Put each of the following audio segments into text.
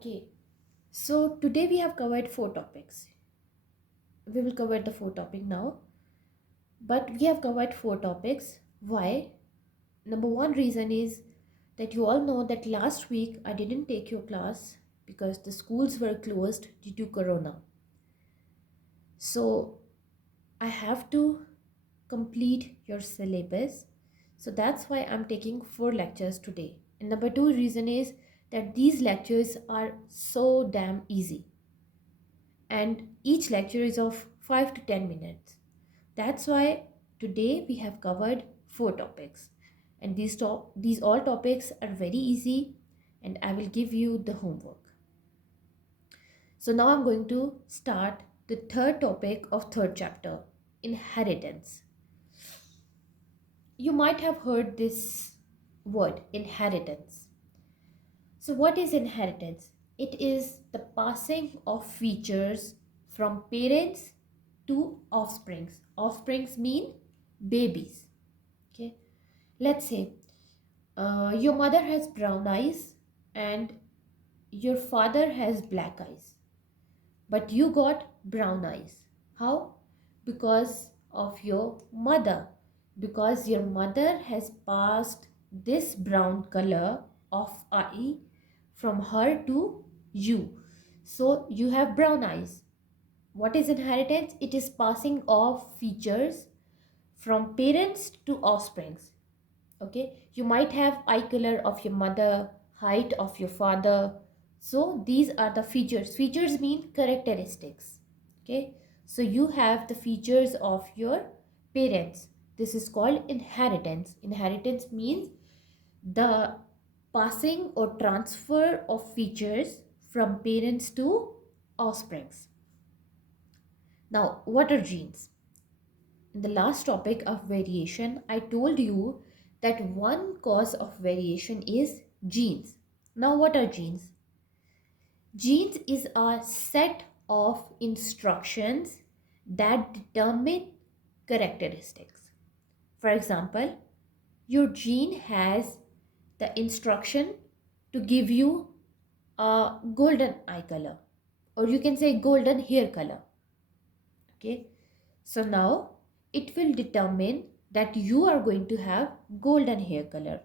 Okay, so today we have covered four topics. We will cover the four topic now, but we have covered four topics. Why? Number one reason is that you all know that last week I didn't take your class because the schools were closed due to corona. So I have to complete your syllabus. So that's why I'm taking four lectures today. And number two reason is that these lectures are so damn easy, and each lecture is of 5 to 10 minutes. That's why today we have covered four topics, and these all topics are very easy, and I will give you the homework. So now I'm going to start the third topic of third chapter, inheritance. You might have heard this word, inheritance. So what is inheritance? It is the passing of features from parents to offsprings. Offsprings mean babies. Okay. Let's say your mother has brown eyes and your father has black eyes, but you got brown eyes. How? Because of your mother. Because your mother has passed this brown color of eye from her to you. So you have brown eyes. What is inheritance? It is passing of features from parents to offsprings. Okay, you might have eye color of your mother, height of your father. So these are the features mean characteristics. Okay, so you have the features of your parents. This is called inheritance means the passing or transfer of features from parents to offsprings. Now, what are genes? In the last topic of variation, I told you that one cause of variation is genes. Now, what are genes? Genes is a set of instructions that determine characteristics. For example, your gene has the instruction to give you a golden eye color, or you can say golden hair color. Okay, so now it will determine that you are going to have golden hair color.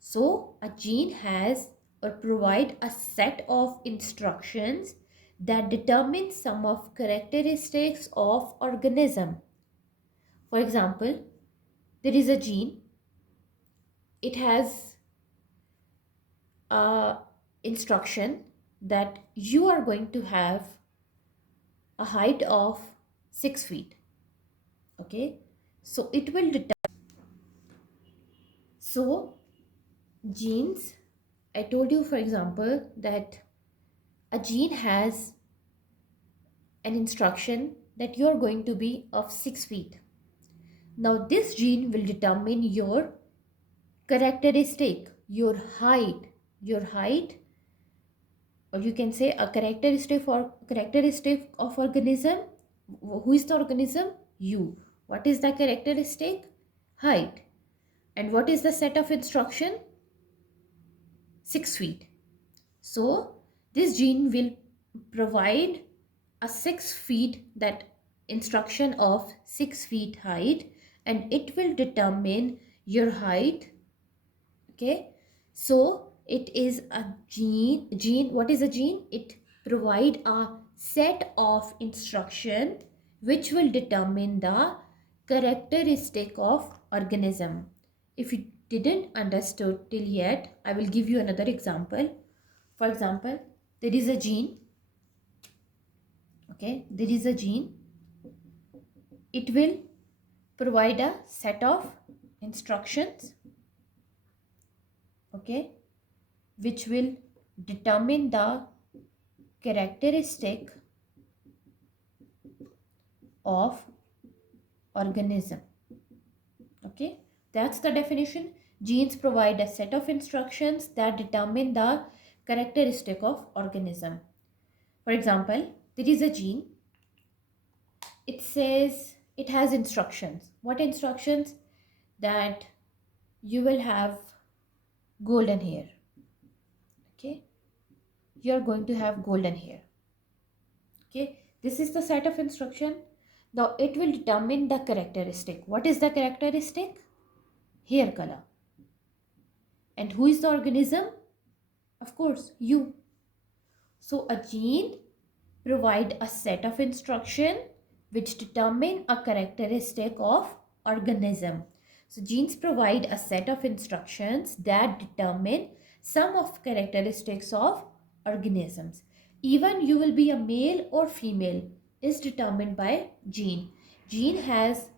So a gene has or provide a set of instructions that determine some of characteristics of organism. For example, there is a gene. It has a instruction that you are going to have a height of 6 feet. Okay, so it will determine. So genes, I told you for example that a gene has an instruction that you are going to be of 6 feet. Now this gene will determine your characteristic, your height, or you can say a characteristic of organism. Who is the organism? You. What is the characteristic? Height. And what is the set of instruction? 6 feet. So this gene will provide a 6 feet, that instruction of 6 feet height, and it will determine your height. Okay, so it is a gene. What is a gene? It provide a set of instruction which will determine the characteristic of organism. If you didn't understood till yet, I will give you another example. For example, there is a gene. Okay, there is a gene. It will provide a set of instructions, okay, which will determine the characteristic of organism. Okay, that's the definition. Genes provide a set of instructions that determine the characteristic of organism. For example, there is a gene. It says it has instructions. What instructions? That you will have golden hair. Okay, you're going to have golden hair. Okay, this is the set of instruction. Now it will determine the characteristic. What is the characteristic? Hair color. And who is the organism? Of course, you. So a gene provide a set of instruction which determine a characteristic of organism. So genes provide a set of instructions that determine some of characteristics of organisms. Even you will be a male or female is determined by gene. Gene has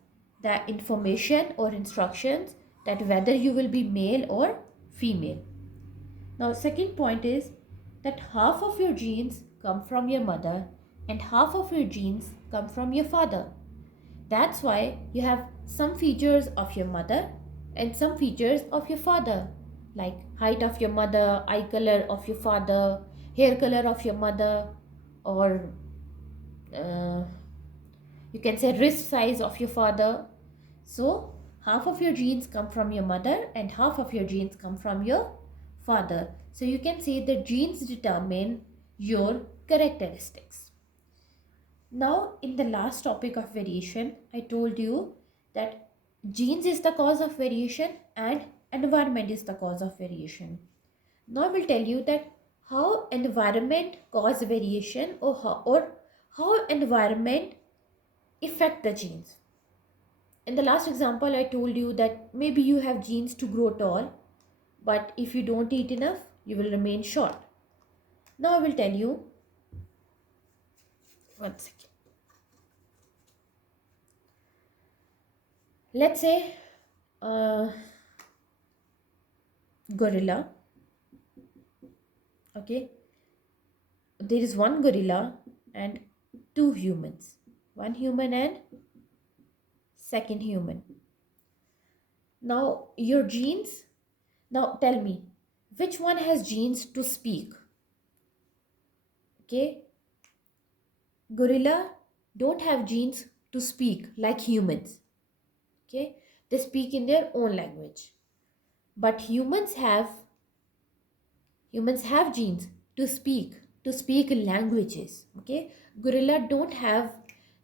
the information or instructions that whether you will be male or female. Now, second point is that half of your genes come from your mother and half of your genes come from your father. That's why you have some features of your mother and some features of your father, like height of your mother, eye color of your father, hair color of your mother, or uh, you can say wrist size of your father. So, half of your genes come from your mother and half of your genes come from your father. So, you can say the genes determine your characteristics. Now, in the last topic of variation, I told you that genes is the cause of variation and environment is the cause of variation. Now, I will tell you that how environment cause variation or how environment affect the genes. In the last example, I told you that maybe you have genes to grow tall, but if you don't eat enough, you will remain short. Now I will tell you, one second. Let's say uh, gorilla, okay? There is one gorilla and two humans. One human and second human. Now your genes, now tell me, which one has genes to speak? Okay, gorilla don't have genes to speak like humans. Okay, they speak in their own language, but humans have genes to speak languages. Okay, gorilla don't have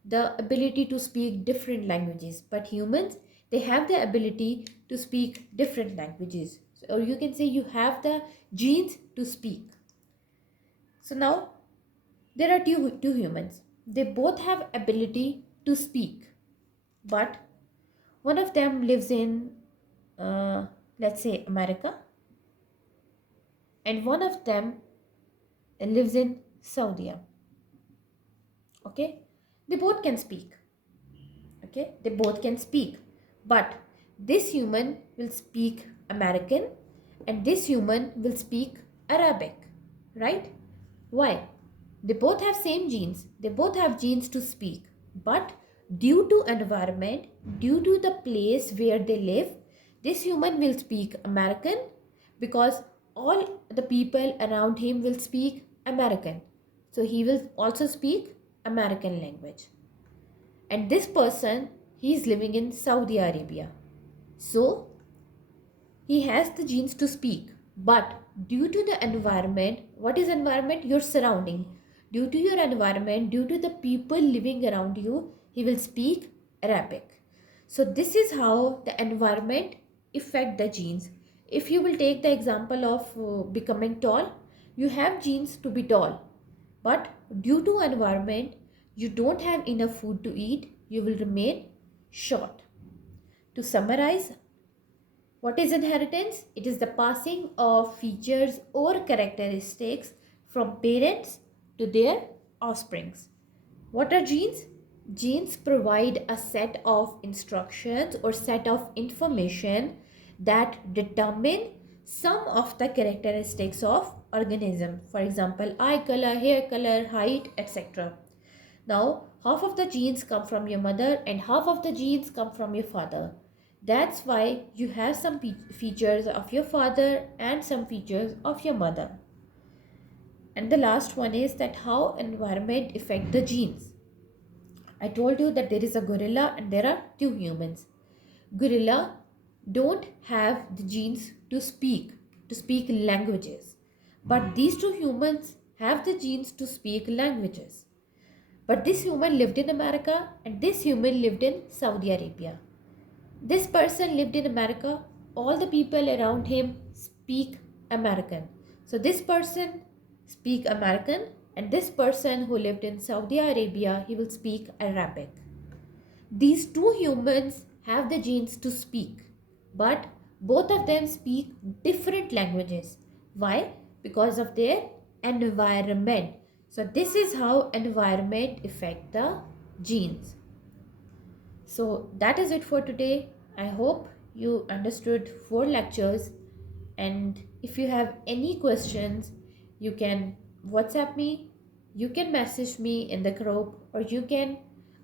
the ability to speak different languages, but humans, they have the ability to speak different languages. Or you can say you have the genes to speak. So now there are two humans, they both have ability to speak, but one of them lives in let's say America, and one of them lives in Saudi. Okay, they both can speak. Okay, they both can speak, but this human will speak American and this human will speak Arabic, right? Why? They both have same genes. They both have genes to speak, but due to environment, due to the place where they live, this human will speak American because all the people around him will speak American. So he will also speak American language. And this person, he is living in Saudi Arabia. So he has the genes to speak, but due to the environment, what is environment? Your surrounding. Due to your environment, due to the people living around you, he will speak Arabic. So this is how the environment affect the genes. If you will take the example of becoming tall, you have genes to be tall, but due to environment, you don't have enough food to eat, you will remain short. To summarize, what is inheritance? It is the passing of features or characteristics from parents to their offsprings. What are genes? Genes provide a set of instructions or set of information that determine some of the characteristics of organism. For example, eye color, hair color, height, etc. Now, half of the genes come from your mother and half of the genes come from your father. That's why you have some features of your father and some features of your mother. And the last one is that how environment affect the genes. I told you that there is a gorilla and there are two humans. Gorilla don't have the genes to speak languages. But these two humans, have the genes to speak languages. But this human lived in America and this human lived in Saudi Arabia. This person lived in America, all the people around him speak American. So this person speak American and this person who lived in Saudi Arabia, he will speak Arabic. These two humans have the genes to speak, but both of them speak different languages. Why? Because of their environment. So this is how environment affect the genes. So that is it for today. I hope you understood 4 lectures, and if you have any questions, you can WhatsApp me, you can message me in the group, or you can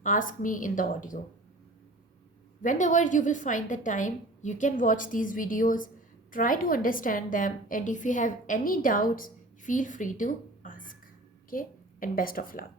ask me in the audio. Whenever you will find the time, you can watch these videos, try to understand them, and if you have any doubts, feel free to ask. Okay, and best of luck.